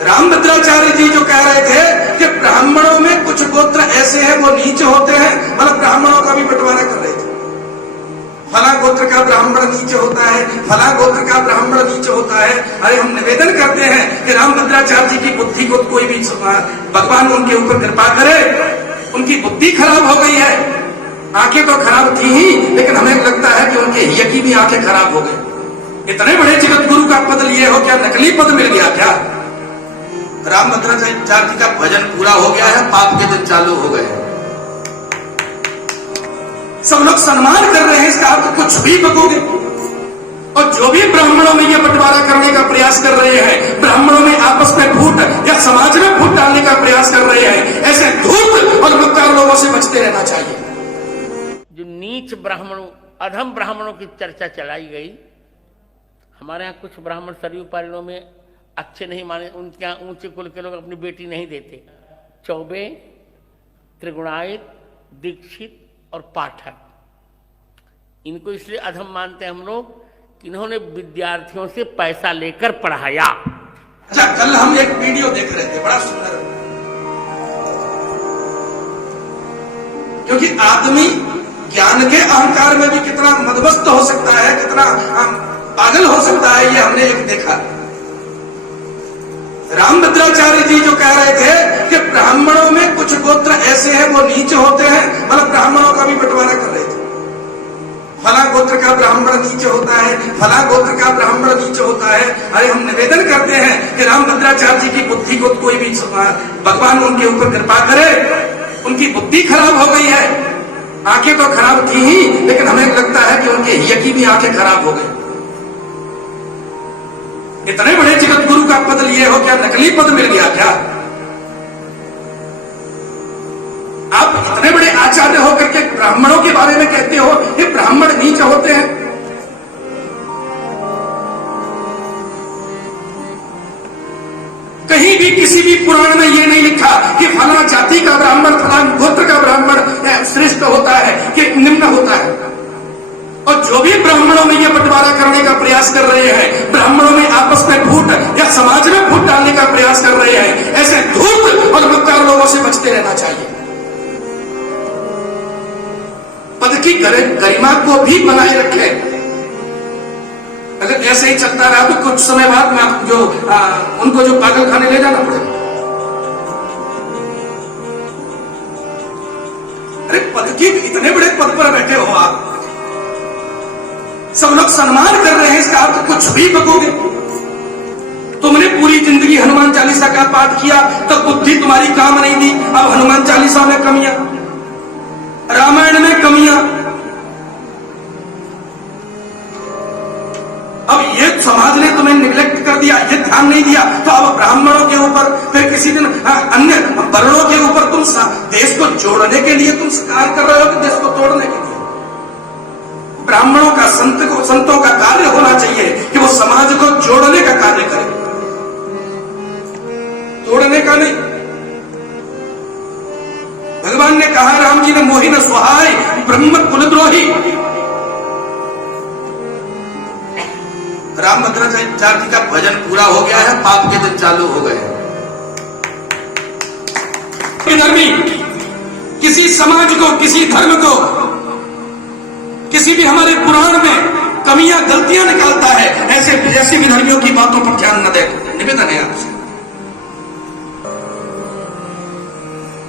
रामभद्राचार्य जी जो कह रहे थे कि ब्राह्मणों में कुछ गोत्र ऐसे हैं वो नीच होते हैं, मतलब ब्राह्मणों का भी बंटवारा कर रहे थे। फला गोत्र का ब्राह्मण नीचे होता है, फला गोत्र का ब्राह्मण नीचे होता है। अरे हम निवेदन करते हैं कि रामभद्राचार्य जी की बुद्धि को कोई भी भगवान उनके ऊपर कृपा करे। उनकी बुद्धि खराब हो गई है, आंखें तो खराब थी ही, लेकिन हमें लगता है कि उनके हिय की भी आंखें खराब हो गई। इतने बड़े जगत गुरु का पद लिए हो, क्या नकली पद मिल गया क्या? रामभद्राचार्य जी का भजन पूरा हो गया है, पाप के दिन चालू हो गए। सब लोग सम्मान कर रहे हैं, इसका अर्थ कुछ भी बकोगे। और जो भी ब्राह्मणों में ये बंटवारा करने का प्रयास कर रहे हैं, ब्राह्मणों में आपस में फूट या समाज में फूट डालने का प्रयास कर रहे हैं, ऐसे धूर्त और मक्कार लोगों से बचते रहना चाहिए। जो नीच ब्राह्मणों, अधम ब्राह्मणों की चर्चा चलाई गई, हमारे यहाँ कुछ ब्राह्मण सरयू पारणों में अच्छे नहीं माने, उनके यहाँ ऊंचे कुल के लोग अपनी बेटी नहीं देते। चौबे, त्रिगुणायत, दीक्षित और पाठक, इनको इसलिए अधम मानते हैं हम लोग कि इन्होंने विद्यार्थियों से पैसा लेकर पढ़ाया। अच्छा, कल हम एक वीडियो देख रहे थे, बड़ा सुंदर, क्योंकि आदमी ज्ञान के अहंकार में भी कितना मदमस्त हो सकता है, कितना पागल हो सकता है, ये हमने एक देखा। रामभद्राचार्य जी जो कह रहे थे कि ब्राह्मणों में कुछ गोत्र ऐसे हैं वो नीचे होते हैं, मतलब ब्राह्मणों का भी बंटवारा कर रहे थे। फला गोत्र का ब्राह्मण नीचे होता है, फला गोत्र का ब्राह्मण नीचे होता है। अरे हम निवेदन करते हैं कि रामभद्राचार्य जी की बुद्धि को कोई भी भगवान उनके ऊपर कृपा करे। उनकी बुद्धि खराब हो गई है, आंखें तो खराब थी ही, लेकिन हमें लगता है कि उनके हिय की भी आंखें खराब हो गई। इतने बड़े जगत गुरु का पद लिए हो, क्या नकली पद मिल गया क्या? आप इतने बड़े आचार्य होकर के ब्राह्मणों के बारे में कहते हो कि ब्राह्मण नीच होते हैं। कहीं भी किसी भी पुराण में यह नहीं लिखा कि फला जाति का ब्राह्मण, फला गोत्र का ब्राह्मण श्रेष्ठ होता है कि निम्न होता है। और जो भी ब्राह्मणों में ये बंटवारा करने का प्रयास कर रहे हैं, ब्राह्मणों में आपस में फूट या समाज में फूट डालने का प्रयास कर रहे हैं, ऐसे धूर्त और मक्कार लोगों से बचते रहना चाहिए। पद की गरिमा को भी बनाए रखे। अगर ऐसे ही चलता रहा तो कुछ समय बाद में जो उनको जो पागल खाने ले जाना पड़ेगा। अरे पद की, इतने बड़े पद पर बैठे हो आप, सब लोग सम्मान कर रहे हैं, इसका अर्थ कुछ भी बकोगे। तुमने पूरी जिंदगी हनुमान चालीसा का पाठ किया, तब बुद्धि तुम्हारी काम नहीं दी। अब हनुमान चालीसा में कमियां, रामायण में कमियां, अब ये समाज ने तुम्हें निग्लेक्ट कर दिया, ये ध्यान नहीं दिया, तो अब ब्राह्मणों के ऊपर, फिर किसी दिन अन्य वर्णों के ऊपर तुम देश को जोड़ने के लिए तुम कार्य कर रहे हो कि देश को तोड़ने के लिए? ब्राह्मणों का संतों का कार्य होना चाहिए कि वो समाज को जोड़ने का कार्य करें, तोड़ने का नहीं। भगवान ने कहा, राम जी ने, मोहि न सुहाय ब्रह्म कुलद्रोही। रामभद्राचार्य जी का भजन पूरा हो गया है, पाप के दिन चालू हो गए। धर्मी किसी समाज को, किसी धर्म को, किसी भी हमारे पुराण में कमियां, गलतियां निकालता है, ऐसे विधर्मियों की बातों पर ध्यान न दें। निवेदन है आपसे,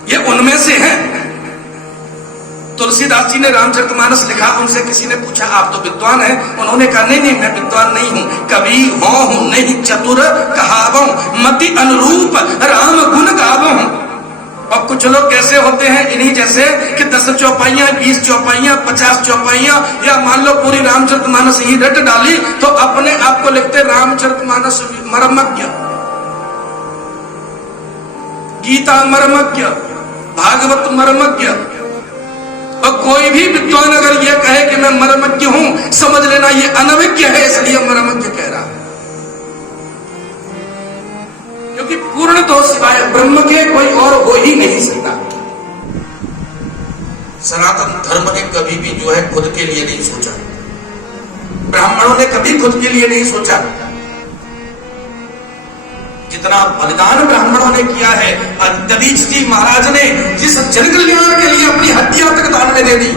ये उनमें से है। तुलसीदास जी ने रामचरितमानस लिखा, उनसे किसी ने पूछा, आप तो विद्वान हैं? उन्होंने कहा, नहीं, मैं विद्वान नहीं हूं, कवि हूं नहीं चतुर कहावों, मति अनुरूप राम गुण गावों। और कुछ लोग कैसे होते हैं, इन्हीं जैसे कि 10 चौपाइयां, 20 चौपाइयां, 50 चौपाइयां, या मान लो पूरी रामचरितमानस ही रट डाली तो अपने आप को लिखते रामचरितमानस मर्मज्ञ, गीता मर्मज्ञ, भागवत मर्मज्ञ। और कोई भी विद्वान अगर ये कहे कि मैं मर्मज्ञ हूं, समझ लेना ये अनभिज्ञ है, इसलिए मर्मज्ञ कह रहा है। क्योंकि पूर्ण तो सिवाय ब्रह्म के कोई और हो ही नहीं सकता। सनातन धर्म ने कभी भी जो है खुद के लिए नहीं सोचा, ब्राह्मणों ने कभी खुद के लिए नहीं सोचा। इतना बलिदान ब्राह्मणों ने किया है। दधीच जी महाराज ने जिस जन कल्याण के लिए अपनी हड्डियां तक दान में दे दी।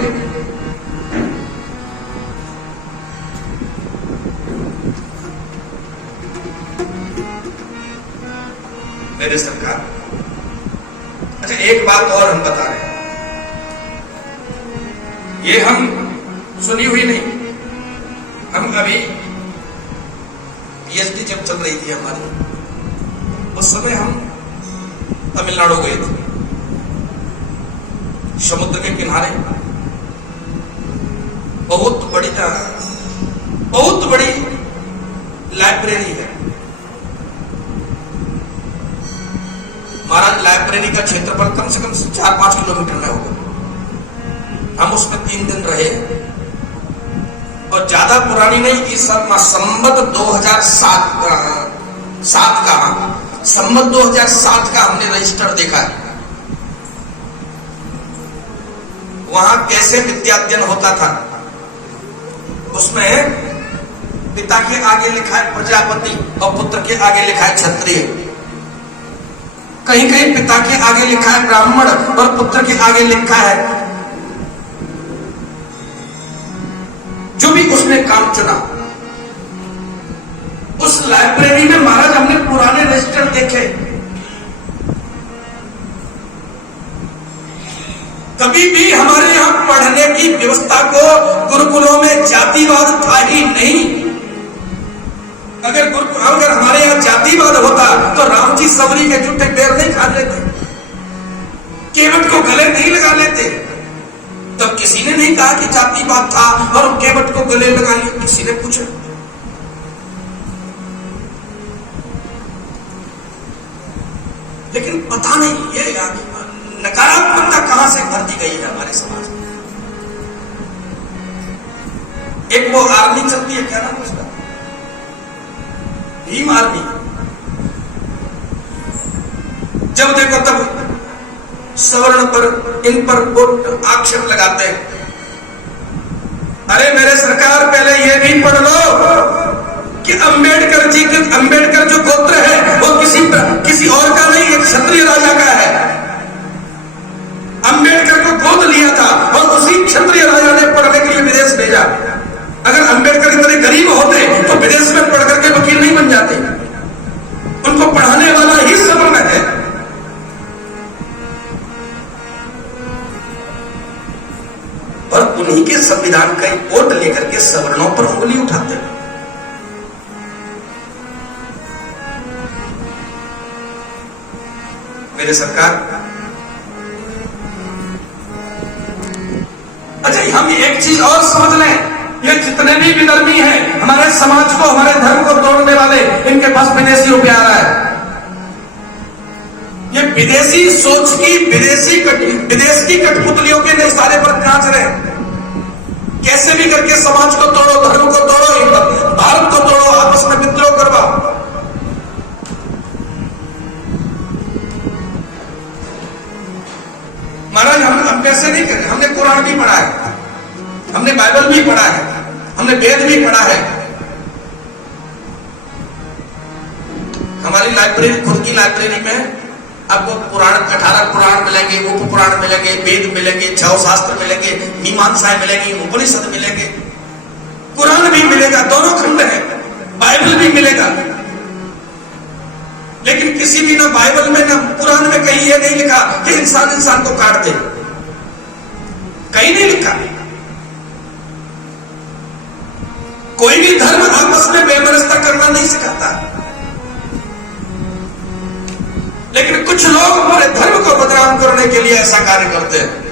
मेरे सरकार, अच्छा एक बात और हम बता रहे हैं, ये हम सुनी हुई नहीं, हम अभी पीएचडी जब चल रही थी हमारी, उस समय हम तमिलनाडु गए थे, समुद्र के किनारे बहुत बड़ी लाइब्रेरी है। महाराज लाइब्रेरी का क्षेत्रफल कम से कम 4-5 किलोमीटर में होगा। हम उसमें 3 दिन रहे और ज्यादा पुरानी नहीं, इस संवत 2007 का हमने रजिस्टर देखा है। वहां कैसे विद्याध्ययन होता था, उसमें पिता के आगे लिखा है प्रजापति और पुत्र के आगे लिखा है क्षत्रिय, कहीं कहीं पिता के आगे लिखा है ब्राह्मण और पुत्र के आगे लिखा है, जो भी उसने काम चुना। उस लाइब्रेरी में महाराज हमने पुराने रजिस्टर देखे, कभी भी हमारे यहां पढ़ने की व्यवस्था को गुरुकुलों में जातिवाद था ही नहीं। अगर हमारे यहां जातिवाद होता तो राम जी सबरी के जूठे पैर नहीं खा लेते, केवट को गले नहीं लगा लेते। तब किसी ने नहीं कहा कि जातिवाद था और केवट को गले लगा लिया, किसी ने पूछा। लेकिन पता नहीं ये नकारात्मकता कहां से भरती गई है हमारे समाज में। एक वो आर्मी चलती है, क्या नाम उसका, भीम आर्मी, जब देखो तब सवर्ण पर, इन पर आक्षेप लगाते हैं। अरे मेरे सरकार, पहले ये भी पढ़ लो कि अंबेडकर जो गोत्र है वो किसी और का नहीं, एक क्षत्रिय राजा का है। अंबेडकर को गोद लिया था और उसी क्षत्रिय राजा ने पढ़ने के लिए विदेश भेजा। अगर अंबेडकर इतने गरीब होते तो विदेश में पढ़ करके वकील नहीं बन जाते। उनको पढ़ाने वाला ही सवर्ण है। और उन्हीं के संविधान का वोट लेकर के सवर्णों पर उंगली उठाते हैं। मेरे सरकार, अच्छा हम एक चीज और समझ लें, ये जितने भी विधर्मी हैं, हमारे समाज को, हमारे धर्म को तोड़ने वाले, इनके पास विदेशी रुपया आ रहा है। ये विदेशी सोच की, विदेश की कठपुतलियों के निशाने पर नाच रहे हैं। कैसे भी करके समाज को तोड़ो, धर्म को तोड़ो, भारत को तोड़ो, आपस में विद्रोह करवाओ। महाराज हम कैसे नहीं करें, हमने कुरान भी पढ़ा है, हमने बाइबल भी पढ़ा है, हमने वेद भी पढ़ा है। हमारी लाइब्रेरी, खुद की लाइब्रेरी में आपको पुराण, 18 पुराण मिलेंगे, उप पुराण मिलेंगे, वेद मिलेंगे, 6 शास्त्र मिलेंगे, मीमांसाएं मिलेंगी, उपनिषद मिलेंगे, कुरान भी मिलेगा, दोनों खंड है, बाइबल भी मिलेगा। लेकिन किसी भी ना बाइबल में ना कुरान में कहीं ये नहीं लिखा कि इंसान को काट दे, कहीं नहीं लिखा। कोई भी धर्म आपस में बेमरस्ता करना नहीं सिखाता, लेकिन कुछ लोग पूरे धर्म को बदनाम करने के लिए ऐसा कार्य करते हैं।